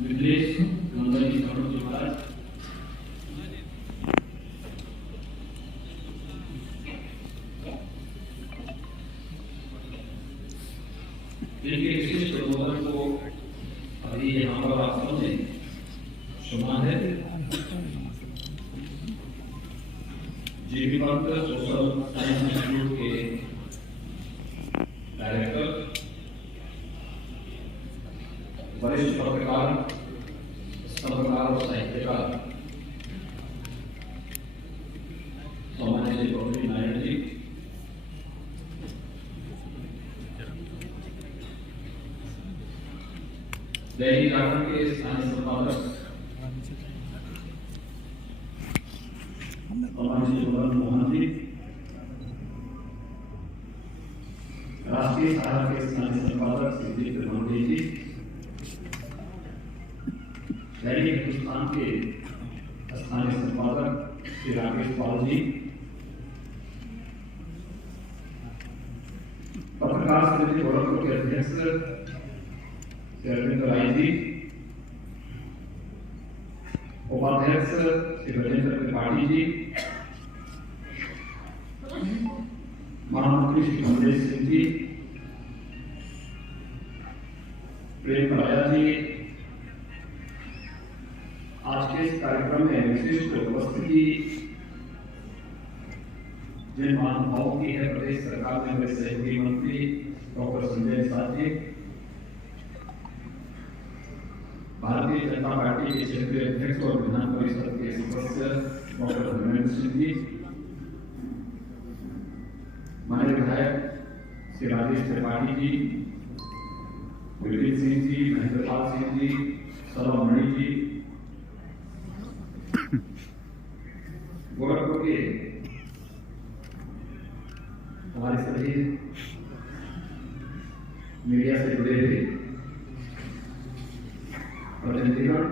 विमलेश नंदनी करोड़ महाराज, जिनके विशिष्ट प्रबोधन को अभी यहाँ पर आप सबने सुना है। जीवी पंत सोशल साइंस इंस्टीट्यूट के डायरेक्टर, वरिष्ठ पत्रकार, पत्रकार और साहित्यकार सामान्य श्री गौरी नारायण जी, दैनिक जागरण के स्थानीय संपादक मोहन जी, राष्ट्रीय सहारा के स्थानीय संपादक सिद्धि त्रिवेदी जी, दैनिक हिंदुस्तान के स्थानीय संपादक श्री राकेश पाल जी, पत्रकार समिति गोरखपुर के अध्यक्ष अरविंद राय जी, उपाध्यक्ष श्री राजेंद्र त्रिपाठी जी, महामंत्री श्री कमलेश सिंह जी, प्रेम राजा जी, आज के इस कार्यक्रम में विशिष्ट उपस्थिति जिन महानुभावों की है, प्रदेश सरकार में हमारे सहयोगी मंत्री डॉक्टर संजय निषाद जी, भारतीय जनता पार्टी के क्षेत्रीय अध्यक्ष और विधान परिषद के सदस्य डॉक्टर धर्मेंद्र सिंह जी, माननीय विधायक श्री राजेश त्रिपाठी जी, विपिन सिंह जी, महेंद्रपाल सिंह जी, सर्वमणि जी, गोरखपुर के हमारे सभी मीडिया से जुड़े हुए प्रतिनिधिगण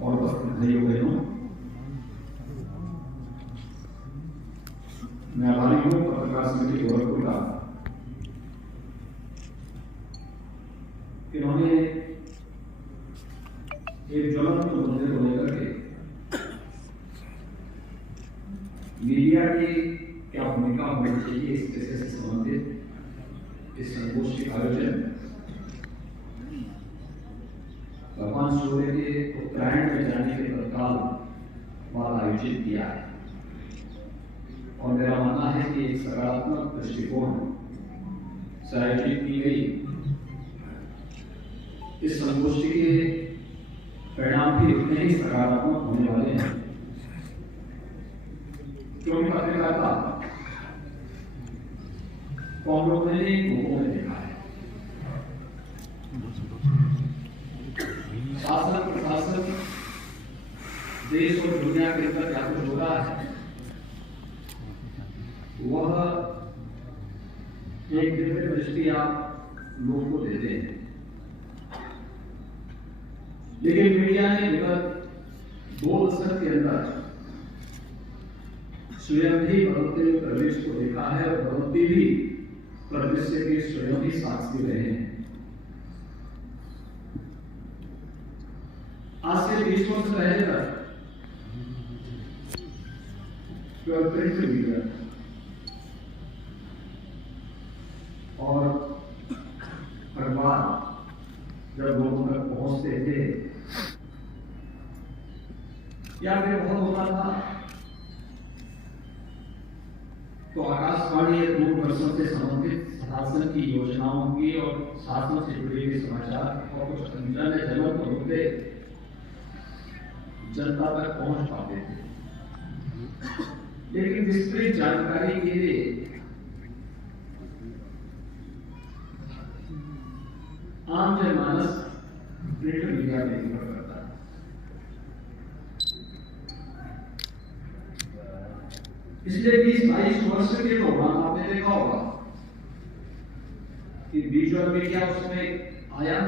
और उपस्थित भाइयों बहनों, मैं आभारी हूँ पत्रकार समिति गोरखपुर का, इन्होंने एक ज्वलंत मुद्दे को लेकर के मीडिया की क्या भूमिका होनी चाहिए इस विषय से संबंधित इस संगोष्ठी का आयोजन भगवान सूर्य के उत्तरायण में जाने के तत्काल बाद आयोजित किया है। और मेरा मानना है कि एक सकारात्मक दृष्टिकोण से आयोजित की गई इस संगोष्ठी के परिणाम भी उतने ही सकारात्मक होने वाले हैं, क्योंकि पत्रकारिता को हम लोगों ने लोगों में देखा है। शासन प्रशासन देश और दुनिया के अंदर क्या कुछ हो रहा है, वह एक दिव्य दृष्टि आप लोगों को देते हैं। लेकिन मीडिया ने विगत 2 दशक के अंदर स्वयं भी बदलते हुए प्रदेश को देखा है और बदलती भी परिदृश्य के स्वयं ही साक्षी रहे हैं। आज से 20 वर्ष पहले तक प्रिंट मीडिया और अखबार जब लोगों तक पहुंचते थे या फिर बहुत होता था तो आकाशवाणी दूरदर्शन से संबंधित शासन की योजनाओं की और शासन से जुड़े हुए समाचार और कुछ अन्य जलत मुद्दे जनता तक पहुंच पाते थे। लेकिन विस्तृत जानकारी के लिए आम जनमानस प्रिंट मीडिया में निर्भर करता है। पिछले 20-22 वर्ष के दौरान आपने देखा होगा कि विजुअल मीडिया उसमें आया,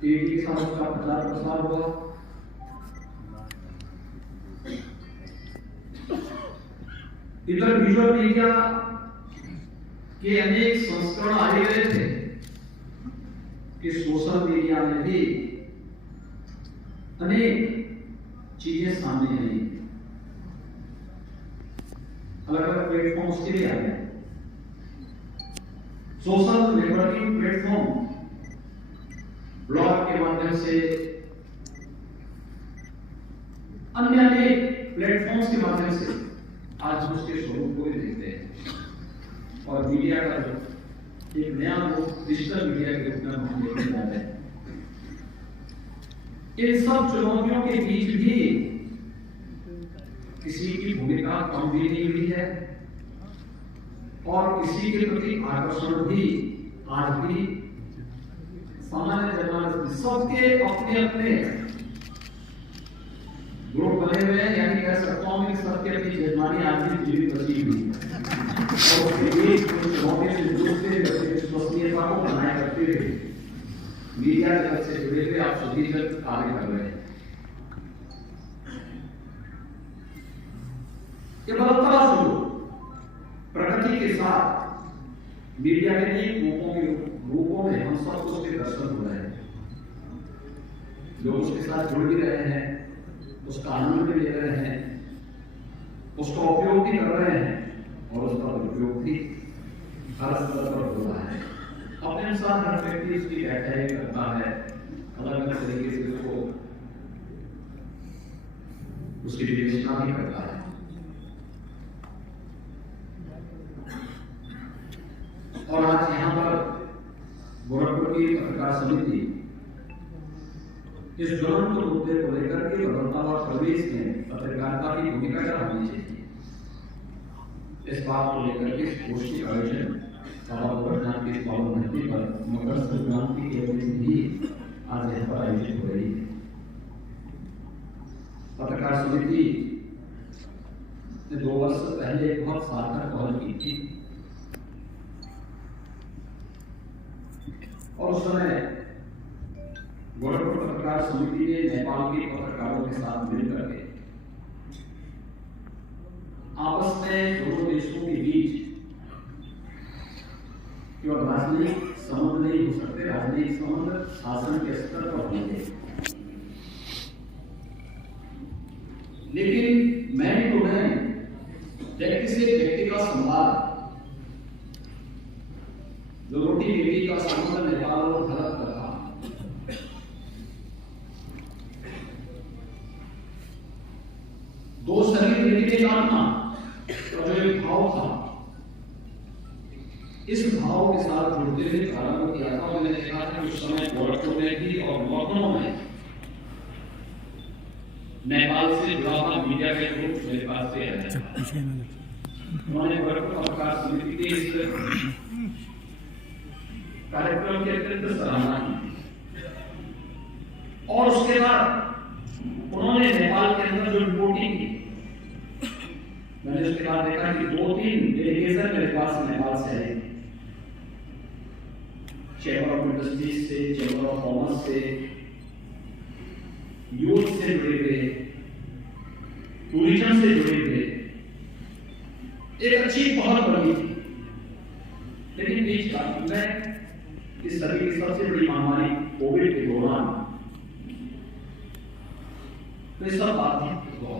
टीवी के साथ उसका प्रचार प्रसार हुआ, इधर विजुअल मीडिया के अनेक संस्करण आ रहे थे कि सोशल मीडिया में भी अनेक चीजें सामने आई, अलग अलग प्लेटफॉर्म उसके लिए आ गए। सोशल नेटवर्किंग प्लेटफॉर्म ब्लॉग के माध्यम से, अन्य अनेक प्लेटफॉर्म्स के माध्यम से आज हम उसके स्वरूप को भी देखते हैं और मीडिया का एक नया रूप डिजिटल मीडिया के रूप में हम देखने जा रहे हैं। इन सब चुनौतियों के बीच भी किसी की भूमिका कम भी नहीं हुई है और किसी के प्रति आकर्षण भी आज भी सामान्य जनमानस सबके अपने अपने ग्रुप बने हुए हैं, यानी कह सकता हूं कि सबके अपनी जजमानी आज भी जीवित बची हुई है और चुनौतियों से जूझते हुए विश्वसनीयता को बनाए रखते हुए मीडिया जगत से जुड़े हुए आप सभी जन कार्य कर रहे हैं। ये बदलता स्वरूप प्रगति के साथ मीडिया के अनेक रूपों में हम सबको उसके दर्शन हो रहे हैं। लोग उसके साथ जुड़ भी रहे हैं, उसका आनंद भी ले रहे हैं, उसका उपयोग भी कर रहे हैं और उसका उपयोग भी हर स्तर पर हो रहा है। अपने अनुसार हर व्यक्ति उसकी व्याख्या करता है, अलग अलग तरीके से उसको उसकी विवेचना भी करता है। और आज यहाँ पर गोरखपुर की पत्रकार समिति इस ज्वलंत मुद्दे को लेकर के बदलता हुआ प्रदेश में पत्रकारिता की भूमिका क्या होनी चाहिए, इस बात को लेकर के इस गोष्ठी का आयोजन की पावन धरती पर मकर संक्रांति के दिन भी आज यहाँ पर आयोजित हो रही है। पत्रकार समिति ने 2 वर्ष पहले एक बहुत सार्थक पहल की थी और उस समय गोरखपुर पत्रकार समिति ने नेपाल के पत्रकारों के साथ मिलकर के आपस में दोनों देशों के बीच केवल राजनीतिक संबंध नहीं हो सकते, राजनीतिक संबंध शासन के स्तर पर होंगे, लेकिन मैन टू मैन व्यक्ति से व्यक्ति का संवाद, जो रोटी बेटी का संबंध नेपाल और भारत का था, दो शरीर मिलने का और जो एक भाव था, इस भाव के साथ जुड़ते हुए प्रारंभ किया था। मैंने देखा था उस समय गोरखपुर में भी और लखनऊ में नेपाल से जुड़ा हुआ मीडिया के ग्रुप मेरे पास से आया था। उन्होंने गोरखपुर पत्रकार समिति के इस कार्यक्रम की अत्यंत सराहना की और उसके बाद उन्होंने नेपाल के अंदर जो रिपोर्टिंग की, मैंने उसके बाद देखा कि 2-3 डेलीगेशन मेरे पास नेपाल से आए, चैम्बर ऑफ इंडस्ट्रीज से, चैम्बर ऑफ कॉमर्स से, यूथ से जुड़े हुए, टूरिज्म से जुड़े हुए, एक अच्छी पहल बनी थी। लेकिन बीच काल में इस सदी की सबसे बड़ी महामारी कोविड के दौरान तो सब बातचीत हुआ,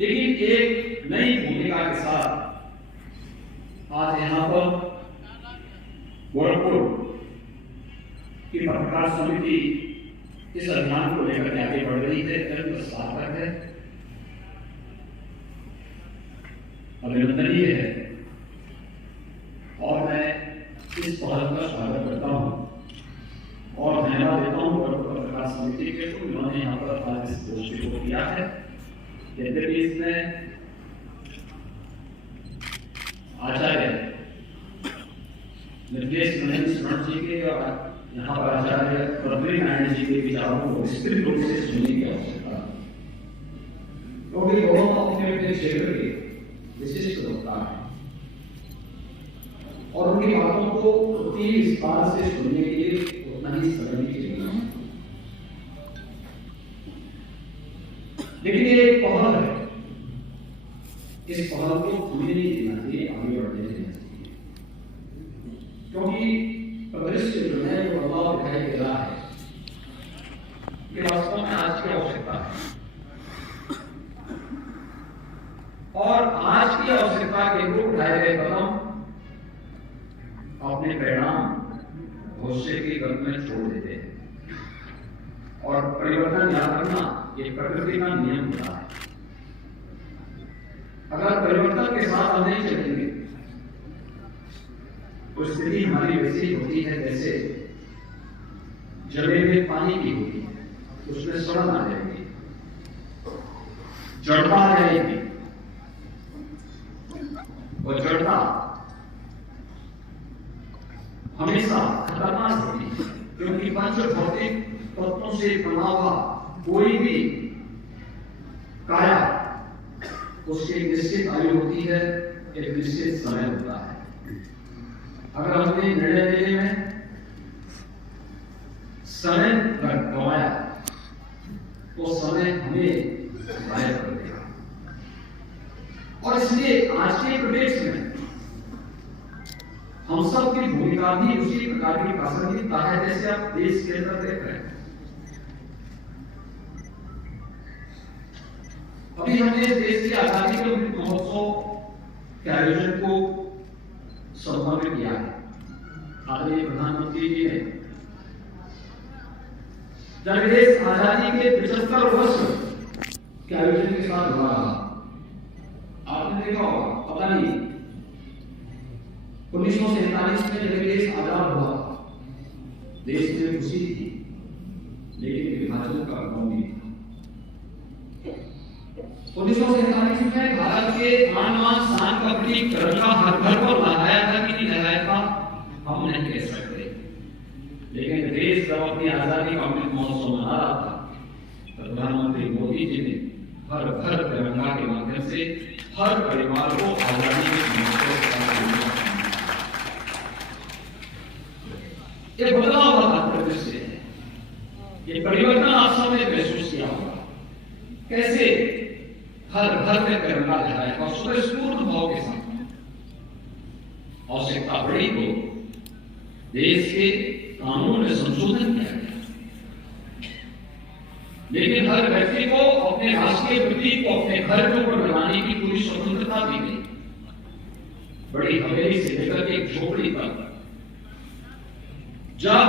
लेकिन एक नई भूमिका के साथ आज यहाँ पर गोरखपुर की पत्रकार समिति इस अभियान को लेकर आगे बढ़ रही है, अत्यंत सार्थक है, अभिनंदनीय है और मैं इस पहल का स्वागत करता हूं और धन्यवाद देता हूं गोरखपुर पत्रकार समिति के, तो उन्होंने यहाँ पर आज इस गोष्ठी को किया है। यद्यपि इसमें आचार्य निर्देश महेंद्र शरण जी के और यहाँ पर आचार्य बद्री नारायण जी के विचारों को विस्तृत रूप से सुनने की आवश्यकता है, क्योंकि दोनों अपने अपने क्षेत्र के विशिष्ट वक्ता है और उनकी बातों को उतनी विस्तार से सुनने के लिए उतना ही सरल चाहिए। लेकिन ये एक पहल है, इस पहल को खुले नहीं देना चाहिए, आगे बढ़ने देना चाहिए, क्योंकि परिदृश्य जो है जो बदलाव दिखाई दे रहा है, ये वास्तव में आज की आवश्यकता है। और आज की आवश्यकता के लिए उठाए गए कदम अपने परिणाम भविष्य के गत में छोड़ देते हैं। और परिवर्तन याद रखना ये प्रकृति का नियम होता है। अगर परिवर्तन के साथ हम नहीं चलेंगे तो स्थिति हमारी वैसी होती है जैसे जले हुए पानी की होती है, उसमें सड़न आ जाएगी, जड़ता आ जाएगी। और जड़ता हमेशा खतरनाक होती है, क्योंकि पंच भौतिक तत्वों से बना हुआ कोई भी काया उसकी एक निश्चित आयु होती है, एक निश्चित समय होता है। अगर हमने निर्णय लेने में समय गंवाया तो समय हमें गायब कर देगा। और इसलिए आज के प्रदेश में हम सब की भूमिका भी उसी प्रकार की प्रासंगिकता है जैसे आप देश के अंदर देख रहे हैं। अभी हमने देश की आजादी के अमृत महोत्सव के आयोजन को संपन्न किया है। आदरणीय प्रधानमंत्री जी ने जब देश आजादी के 75 वर्ष के आयोजन के साथ हुआ रहा, आपने देखा होगा, पता नहीं 1947 में जब देश आजाद हुआ, देश में खुशी थी, लेकिन विभाजन का अनुभव नहीं था। 1947 में भारत के मान शान का प्रतीक तिरंगा हर घर पर लहराया था कि नहीं लहराया था हम नहीं कह सकते, लेकिन देश जब अपनी आजादी का अमृत महोत्सव मना रहा था, प्रधानमंत्री मोदी जी ने हर घर तिरंगा के माध्यम से हर परिवार को आजादी के ये बदलाव वाला परिदृश्य है। ये परिवर्तन आप सबने महसूस किया होगा, कैसे हर घर में तिरंगा लहराया और स्वतःस्फूर्त भाव के साथ। आवश्यकता पड़ी तो देश के कानून में संशोधन किया गया, लेकिन हर व्यक्ति को अपने राष्ट्रीय प्रतीक को अपने घर के ऊपर बनाने की पूरी स्वतंत्रता दी गई। बड़ी हवेली से लेकर एक झोपड़ी तक जब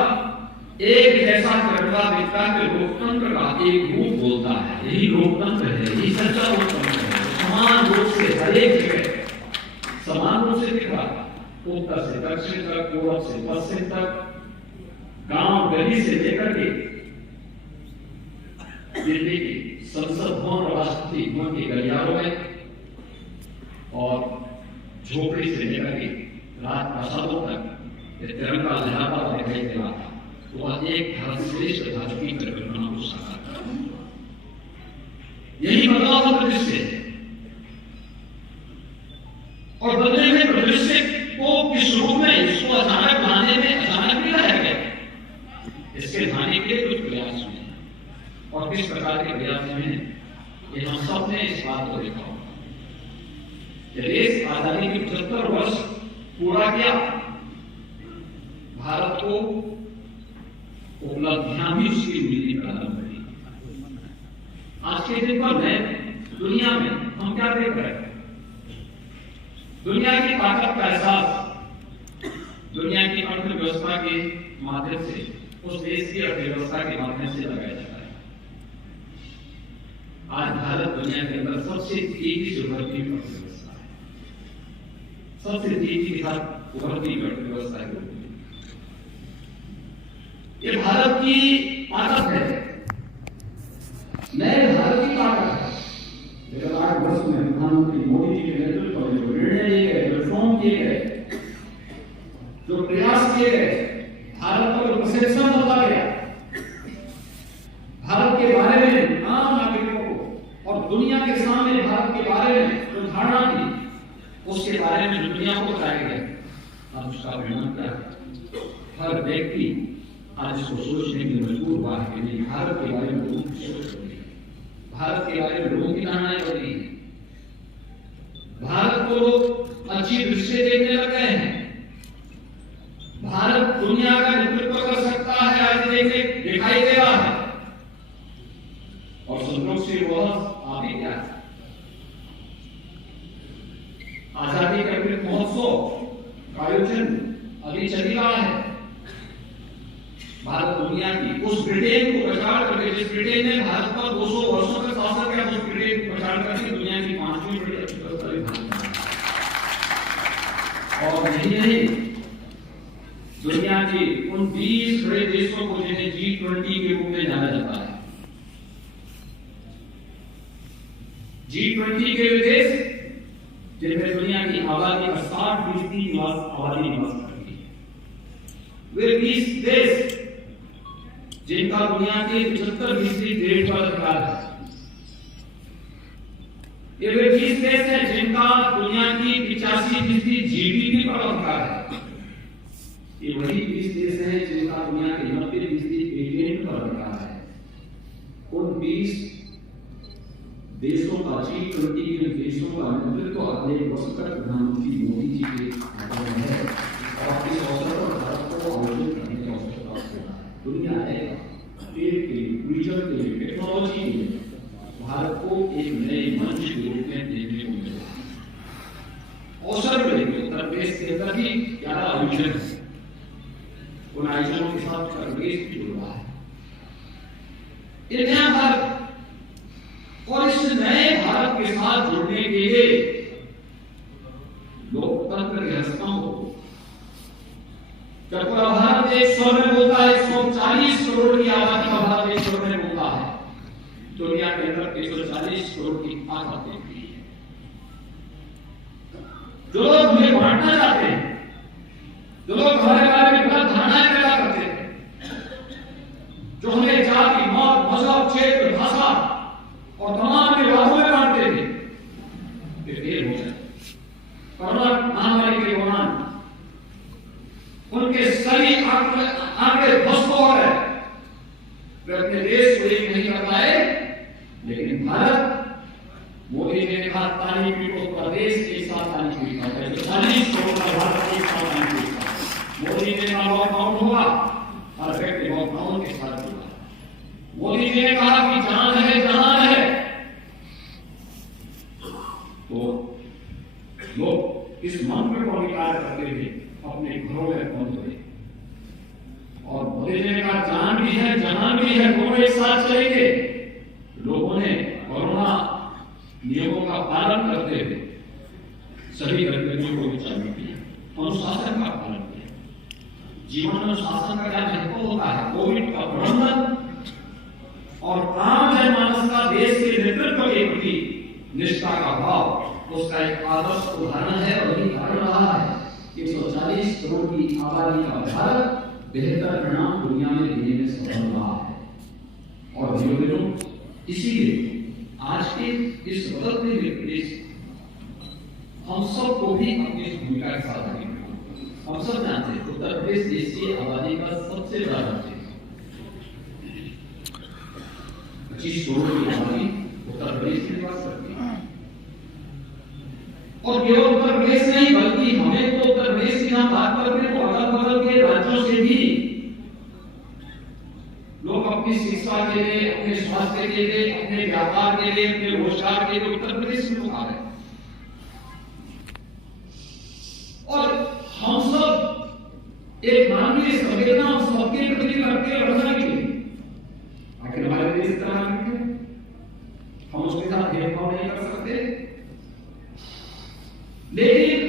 एक जैसा तिरंगा दिखता है कि लोकतंत्र का एक रूप बोलता है, यही लोकतंत्र है, यही सच्चा लोकतंत्र है। समान रूप से हर एक जगह समान रूप से दिख रहा है, उत्तर से दक्षिण तक, पूर्व से पश्चिम तक, गांव गली से लेकर के दिल्ली की संसद भवन और राष्ट्रपति भवन के गलियारों में और झोपड़ी से लेकर के राज प्रासादों तक तिरंगा लहराता हुआ दिखाई दे रहा था। वह एक भारत श्रेष्ठ भारत की परिकल्पना को साकार करता है। यही बदलाव का परिदृश्य है। और बदले हुए परिदृश्य को किस रूप में इसको अचानक लाने में अचानक नहीं लाया गया, इसके लाने के लिए कुछ प्रयास हुए और किस प्रकार के प्रयास हुए ये हम सब ने इस बात को देखा होगा। देश आजादी के 75 वर्ष पूरा किया, भारत को उपलब्धियां भी उसकी मिलनी प्रारंभ हुई। आज के दिन पर दुनिया में हम क्या देख रहे हैं? दुनिया की ताकत का एहसास दुनिया की अर्थव्यवस्था के माध्यम से, उस देश की अर्थव्यवस्था के माध्यम से लगाया जाता है। आज भारत दुनिया के अंदर सबसे तेजी से उभरती अर्थव्यवस्था है, सबसे तेजी के साथ उभरती अर्थव्यवस्था है। ये भारत की ताकत है, नए भारत की ताकत है। 8 वर्ष में प्रधानमंत्री मोदी जी के नेतृत्व में जो निर्णय लिए गए, जो रिफॉर्म किए गए, जो प्रयास किए गए, भारत को परसेप्शन बदला गया, भारत के बारे में आम नागरिकों को और दुनिया के सामने भारत के बारे में जो धारणा थी उसके बारे में दुनिया को बताया गया। अब उसका परिणाम क्या है? हर व्यक्ति आज इसको सोचने की मजबूर हुआ है कि नहीं, भारत के बारे में लोगों की सोच बदली है, भारत के बारे में लोगों की धारणाएं बदली है, भारत को लोग अच्छी दृष्टि देखने लग गए हैं, भारत दुनिया का नेतृत्व कर सकता है, आज दिखाई दे रहा है। और संतोष से वह आप ही क्या है? आजादी का अमृत महोत्सव का आयोजन अभी चल रहा है। भारत दुनिया की उस ब्रिटेन को प्रचार करके, जिस ब्रिटेन ने भारत पर 200 वर्षों का शासन किया, उस ब्रिटेन को प्रचार करके दुनिया की 5वीं बड़ी अर्थव्यवस्था। और नहीं, दुनिया के उन 20 बड़े देशों को जिन्हें G20 के रूप में जाना जाता है। G20 के देश जिनमें दुनिया की आबादी का 60% आबादी निवास करती है। वे 20 देश जिनका दुनिया के 75% ट्रेड पर अधिकार है। ये वे 20 देश हैं जिनका दुनिया की 85% जीडीपी पर अधिकार है। ये वही 20 देश हैं जिनका दुनिया के 90% पेटेंट पर अधिकार है। उन 20 देशों का G20 के देशों का नेतृत्व अगले वर्ष तक प्रधानमंत्री मोदी जी के हाथों में है। और इस अवसर पर भारत को आयोजित करने का अवसर प्राप्त हुआ है। दुनिया आएगा तेल के लिए, डीजल के लिए, टेक्नोलॉजी के लिए भारत को एक नए मंच के रूप में देखने को मिल रहा है। अवसर मिलेंगे। उत्तर प्रदेश के अंदर भी 11 आयोजन है। उन आयोजनों के साथ उत्तर प्रदेश भी जुड़ रहा है। ये नया भारत, और इस नए भारत के साथ जुड़ने के लिए लोकतंत्र के हस्ताओं को, जब पूरा भारत एक स्वर में बोलता है, 140 करोड़ की आबादी का भारत एक स्वर में बोलता है, दुनिया के अंदर 140 करोड़ की आबादी है। जो लोग हमें बांटना चाहते हैं, जो लोग हमारे बारे में गलत धारणाएं पैदा करते हैं, जो हमें जाति, मत, मजहब, क्षेत्र, भाषा और तमाम विवादों में बांटते थे, फिर फेल हो जाए। कोरोना महामारी के दौरान उनके सभी आंकड़े ध्वस्त हो गए। वे अपने देश को एक नहीं कर पाए, लेकिन भारत, मोदी ने कहा ताली पीटो, प्रदेश एक साथ ताली पीटा, 40 करोड़ का भारत एक साथ ताली पीटा। मोदी ने कहा लॉकडाउन होगा, हर व्यक्ति लॉकडाउन के साथ जुड़ा। मोदी जी ने कहा कि जान है जहान है, तो लोग इस मंत्र को अंगीकार करते हुए अपने घरों में बंद हुए। और मोदी जी ने कहा जान भी है जहान भी है, दोनों एक साथ चलेंगे। लोगों ने कोरोना नियमों का पालन करते हुए सभी गतिविधियों को चालू किया, अनुशासन का पालन किया। जीवन में अनुशासन का क्या महत्व होता है? कोविड का प्रबंधन और आम जनमानस का देश के नेतृत्व के प्रति निष्ठा का भाव, उसका एक आदर्श उदाहरण है। और यही कारण रहा है कि 140 करोड़ की आबादी का भारत बेहतर परिणाम दुनिया में देने में सफल रहा है। और दिनों इसीलिए आज के इस बदलते हुए देश हम सबको भी अपनी भूमिका के साथ आगे बढ़ना। हम सब जानते हैं उत्तर प्रदेश देश की आबादी का सबसे बड़ा राज्य है। 25 करोड़ की आबादी उत्तर प्रदेश में निवास करती है। और केवल उत्तर प्रदेश नहीं, बल्कि हमें तो उत्तर प्रदेश की हम बात करते हैं तो अगल बगल के राज्यों से भी लोग अपनी शिक्षा के लिए, अपने स्वास्थ्य के लिए, अपने व्यापार के लिए, अपने रोजगार के लिए उत्तर प्रदेश में लोग आ रहे हैं। और हम सब एक मानवीय संवेदना सबके प्रति करते हैं रखने के लिए। आखिर हमारे देश का नागरिक है, हम उसके साथ भेदभाव नहीं कर सकते। लेकिन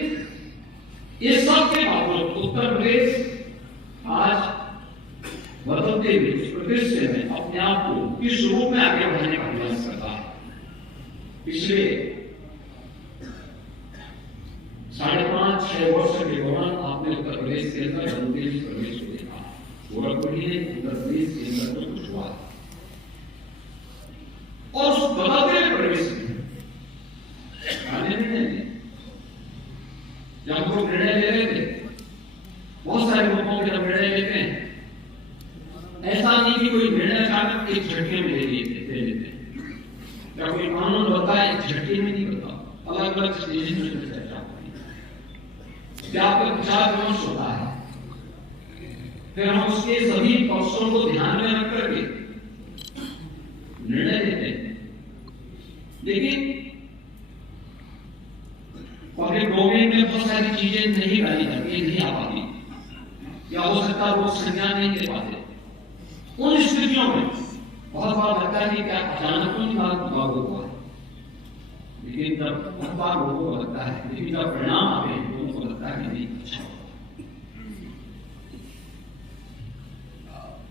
इस सब के बावजूद उत्तर प्रदेश आज बदलते हुए इस परिदृश्य में अपने आप को किस रूप में आगे बढ़ाने का प्रयास करता है। पिछले 5.5-6 वर्ष के दौरान आपने उत्तर प्रदेश के अंदर बदलते प्रदेश को देखा। गोरखपुर ही ने उत्तर प्रदेश के अंदर कुछ हुआ और उस बदलते प्रदेश में जब लोग निर्णय ले रहे थे, बहुत सारे मुद्दों के जब निर्णय लेते हैं, ऐसा नहीं कि कोई निर्णय अचानक एक झटके में ले लेते हैं। जब कोई कानून बनता है एक झटके में नहीं बनता, अलग अलग स्टेज में चर्चा होती है, व्यापक विचार विमर्श होता है। फिर हम उसके सभी पक्षों को ध्यान में रख करके निर्णय लेते हैं। लेकिन पब्लिक डोमेन में बहुत सारी चीजें नहीं डाली जाती, नहीं आ पाती, या हो सकता है लोग संज्ञान नहीं दे पाते। उन स्थितियों में बहुत बार लगता है कि क्या अचानक कोई लागू हुआ है, लेकिन जब बहुत बार लोगों को लगता है, लेकिन जब परिणाम आते हैं लोगों को लगता है कि नहीं अच्छा।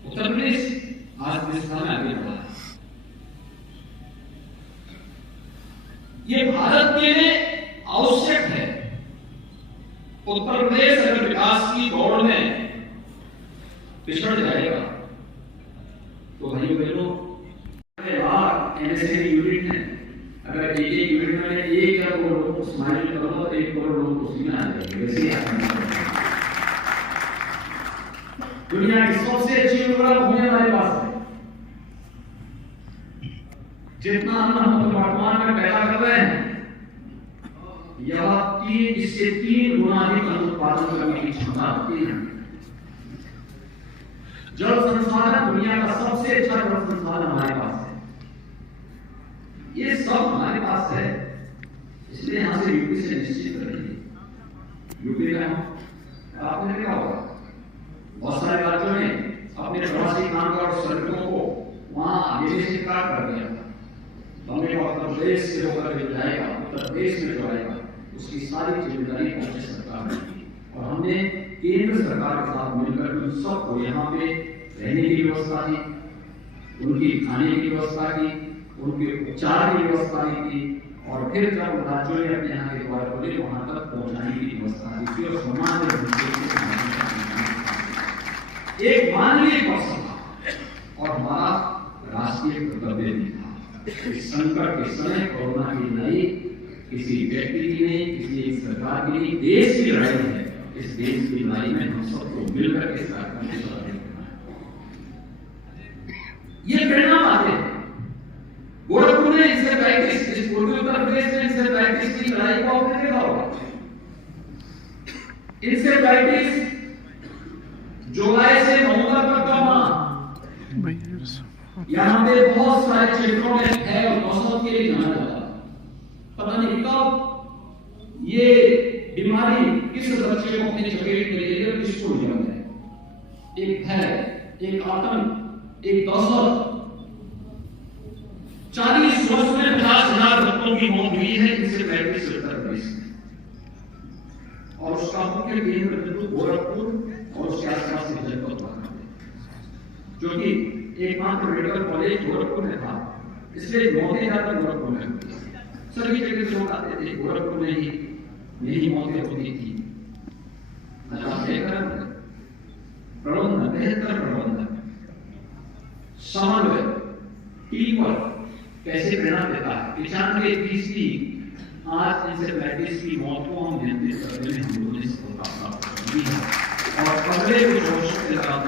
उत्तर प्रदेश आज देश में आगे बढ़ा है। ये भारत के लिए आवश्यक है। उत्तर प्रदेश अगर विकास की दौड़ में पिछड़ जाएगा तो भाइयों बहनों, एनएसए यूनिट है, अगर एक यूनिट में 1 करोड़ लोगों को स्माइल करो तो 1 करोड़ लोग उसी में आ जाएंगे। वैसे दुनिया की सबसे अच्छी उर्वरक भूमि हमारे पास है। जितना अन्न हम वर्तमान में पैदा कर रहे हैं, यह 3 गुना अधिक अन्न उत्पादन करने की क्षमता रखती है। जल संसाधन दुनिया का सबसे अच्छा जल संसाधन हमारे पास है। ये सब हमारे पास है, इसलिए यहां से यूपी से निश्चित करेंगे। यूपी में आपने देखा होगा बहुत सारे राज्यों ने अपने प्रवासी कामगार श्रमिकों को वहां निष्कासित कर दिया। हमने उत्तर प्रदेश से होकर जो जाएगा, उत्तर प्रदेश में जो आएगा, उसकी सारी जिम्मेदारी राज्य सरकार ने की, और हमने केंद्र सरकार के साथ मिलकर उन सबको यहाँ पे रहने की व्यवस्था की, उनकी खाने की व्यवस्था की, उनके उपचार की व्यवस्था की, और फिर जब राज्यों ने अपने यहाँ के द्वार खोले वहां तक पहुंचाने की व्यवस्था की और समाज एक मानवीय पक्ष था और हमारा राष्ट्रीय कर्तव्य भी था। इस संकट के समय कोरोना की लड़ाई किसी व्यक्ति की नहीं, किसी एक सरकार की नहीं, देश की लड़ाई है। इस देश की लड़ाई में हम सबको मिलकर इस कार्यक्रम में लड़ाई करना है। ये परिणाम आते हैं। गोरखपुर में इंसेफेलाइटिस, इस पूर्वी उत्तर प्रदेश में इंसेफेलाइटिस की लड़ाई को आपने देखा होगा। इंसेफेलाइटिस जुलाई से नवंबर तक का माह यहाँ पे बहुत सारे क्षेत्रों में है और मौसम के लिए जाना जाता है। पता नहीं कब ये बीमारी किस बच्चे को अपने चपेट में ले लेकर किसको ले जाए। एक है, एक आतंक, एक दहशत। 40 वर्ष में 50,000 बच्चों की मौत हुई है इंसेफेलाइटिस से उत्तर प्रदेश में, और उसका मुख्य केंद्र बिंदु गोरखपुर और उसके आसपास के जनपद जो कि एकमात्र मेडिकल कॉलेज गोरखपुर में था, इसलिए मौतें ज्यादा गोरखपुर में होती थी। सभी जगह से लोग आते थे, गोरखपुर में ही यही मौतें होती थी। प्रबंधन, बेहतर प्रबंधन, समन्वय, टीम वर्क कैसे प्रेरणा देता है। 95% आज इंसेफेलाइटिस की मौत को हम नियंत्रित करने में हम लोगों ने सफलता प्राप्त की है, और अगले कुछ वर्षों के दौरान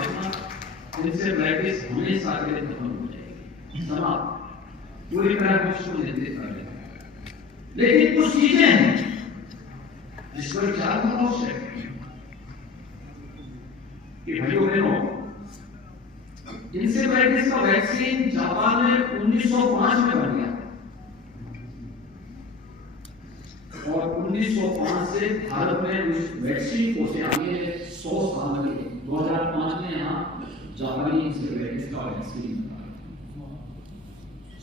इंसेफेलाइटिस हमेशा के लिए खत्म हो जाएगी, समाप्त, पूरी तरह उसको नियंत्रित कर लेगा। लेकिन कुछ चीजें हैं जिस पर विचार करना आवश्यक है कि भाइयों बहनों, इंसेफेलाइटिस का वैक्सीन जापान में 1905 में बन गया, और 1905 से भारत में उस वैक्सीन को से आगे 100 साल लगे। 2005 में यहाँ जापानी इंसेफेलाइटिस का वैक्सीन बना,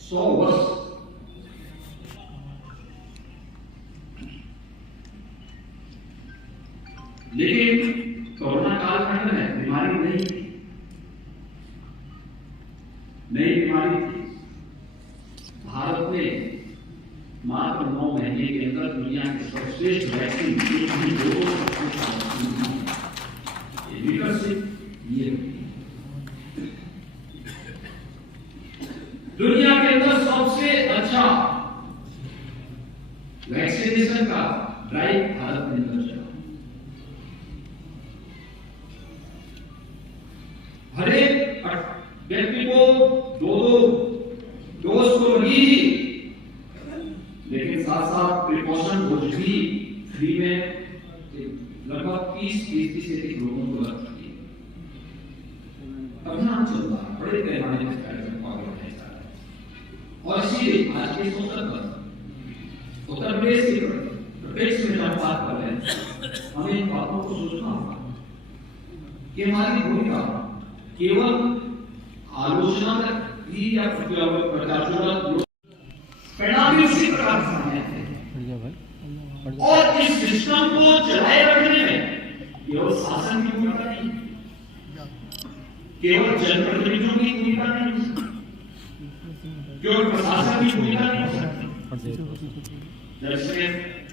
100 वर्ष। लेकिन कोरोना कालखंड में बीमारी नहीं थी, नई बीमारी थी। भारत ने मात्र 9 महीने के अंदर दुनिया के सर्वश्रेष्ठ वैक्सीन लीडरशिप ये दुनिया के अंदर सबसे अच्छा वैक्सीनेशन का ड्राइव भारत में अंदर चला। हर एक व्यक्ति को 2 डोज तो लगी, लेकिन साथ साथ प्रिकॉशन डोज भी फ्री में लगभग 30% से अधिक लोगों को लग चुकी है। अभियान चल रहा है, बड़े पैमाने पर कार्यक्रम ऑर्गेनाइज कर रहे हैं। और इसीलिए आज के अवसर पर उत्तर प्रदेश के प्रत्येक में जब बात कर रहे हैं, हमें इन बातों को सोचना होगा कि हमारी भूमिका केवल आलोचना तक ही या प्रचार परिणाम भी उसी प्रकार सामने आते हैं। और इस सिस्टम को चलाए रखने में केवल शासन की भूमिका नहीं, केवल जनप्रतिनिधियों की भूमिका नहीं, केवल प्रशासन की भूमिका नहीं। जैसे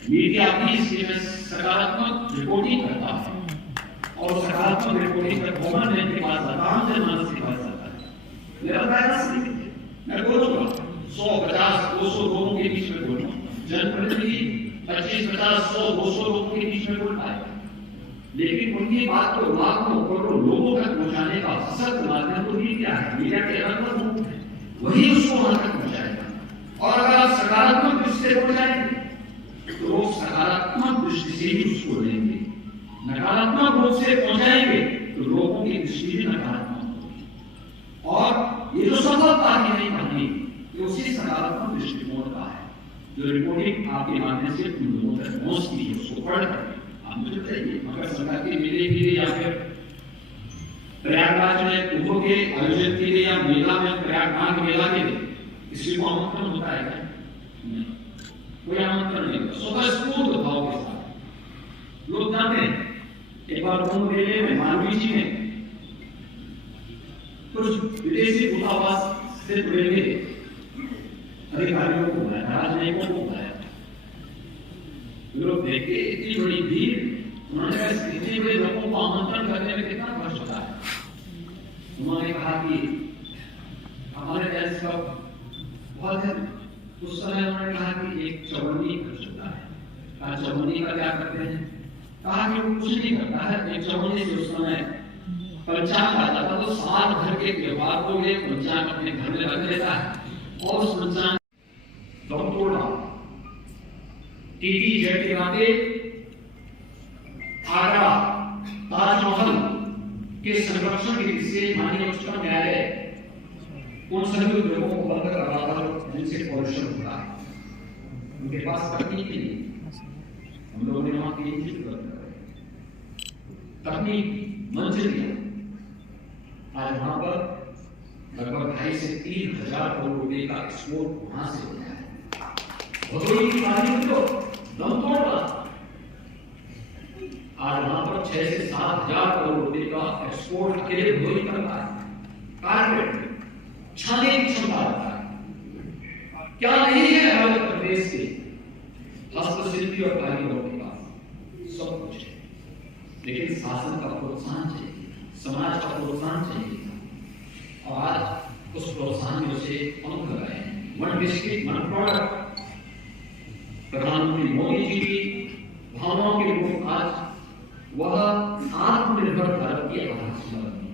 मीडिया भी इसमें सकारात्मक रिपोर्टिंग करता है और सकारात्मक रिपोर्टिंग का कॉमन मैन के पास आराम से मानस के पास आता है। मेरा प्रयास नहीं है, मैं बोलूंगा 100, 50, 200 लोगों के बीच में बोलूंगा, जनप्रतिनिधि 25, 50, 100, 200 लोगों के बीच में बोल पाएगा, लेकिन उनकी बात को लाखों करोड़ों लोगों तक पहुंचाने का सशक्त माध्यम तो मीडिया है। मीडिया के अलग रूप है, वही उसको वहां तक पहुंचाएगा। और अगर आप सकारात्मक दृष्टि से पहुंचाएंगे तो लोग सकारात्मक दृष्टि से ही उसको लेंगे, नकारात्मक रूप से पहुंचाएंगे तो लोगों की दृष्टि भी नकारात्मक होगी। और ये जो सफलता की नहीं कहानी, ये उसी सकारात्मक दृष्टिकोण का है जो रिपोर्टिंग आपके माध्यम से उन लोगों तक पहुंचती है। उसको पढ़कर आप मुझे बताइए, मकर संक्रांति मेले के लिए या फिर प्रयागराज में कुंभ के आयोजन के लिए या मेला में प्रयागराज मेला के लिए किसी को आमंत्रण होता है क्या? नहीं, कोई आमंत्रण नहीं होता। स्वतःस्फूर्त भाव के साथ लोग जाते हैं। एक बार कुंभ मेले में मालवीय जी में कुछ विदेशी दूतावास से जुड़े हुए अधिकारियों को बुलाया, राजनयिकों को बुलाया। लोग देखे इतनी बड़ी भीड़, उन्होंने कहा इतने बड़े लोगों को आमंत्रण करने में कितना खर्च होता है। उन्होंने कहा कि हमारे देश का बहुत है। उस समय उन्होंने कहा कि एक चवन्नी खर्च होता है। कहा चवन्नी का क्या करते हैं? कहा कि वो कुछ नहीं करता है, एक चवन्नी से उस समय पंचांग आता था, तो साल भर के त्योहार को ये पंचांग अपने घर में रख लेता है और उस पंचांग दमतोड़ा, टीटी जेट के नाते आगरा ताजमहल के संरक्षण के लिए माननीय उच्चतम न्यायालय उन सभी उद्योगों को बंद करवाकर जिनसे पॉल्यूशन होता है, उनके पास तकनीक नहीं। हम लोगों ने वहां की तकनीक मंच दिया। आज वहां पर लगभग 2.5 से 3 हजार करोड़ रुपए का एक्सपोर्ट वहां से होता है। भदोही की पानी तो दम तोड़ रहा, आज वहां पर 6 से 7 हजार करोड़ रुपए का एक्सपोर्ट अकेले भदोही करता है। कारपेट छाने की क्षमता रखता है। क्या नहीं है हमारे प्रदेश के हस्तशिल्पी और कारीगरों के पास? सब कुछ है, लेकिन शासन का प्रोत्साहन चाहिए, समाज का प्रोत्साहन चाहिए। और आज उस प्रोत्साहन में उसे अंक लगाए हैं। वन डिस्ट्रिक्ट वन प्रोडक्ट, प्रधानमंत्री मोदी जी की भावनाओं के रूप आज वह आत्मनिर्भर भारत की आधारशिला बनी।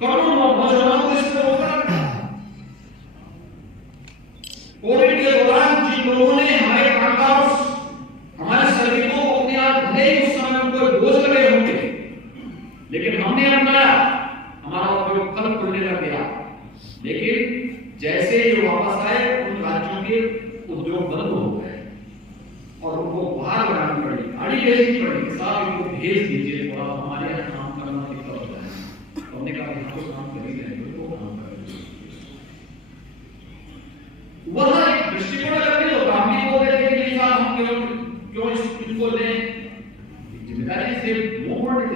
करोड़ों नौजवानों को इसमें रोका। कोविड के दौरान जिन लोगों ने हमारे कामगारों, हमारे श्रमिकों को अपने आप भले ही उस समय उनको बोझ रहे होंगे, लेकिन हमने अपनाया, हमारा उपयोग फल फूलने लग गया। लेकिन जैसे ये वापस आए, उन राज्यों के उद्योग बंद हो गए और उनको बाहर लगानी पड़ी, गाड़ी भेजनी पड़ी, साहब इनको भेज दीजिए, थोड़ा हमारे यहाँ काम करना दिक्कत हो जाए। हमने कहा यहाँ काम कर ही रहे, वो काम कर रहे। वह एक दृष्टिकोण अलग नहीं होता। हम भी बोल रहे थे कि साहब हम क्यों इनको लें, जिम्मेदारी से मूवमेंट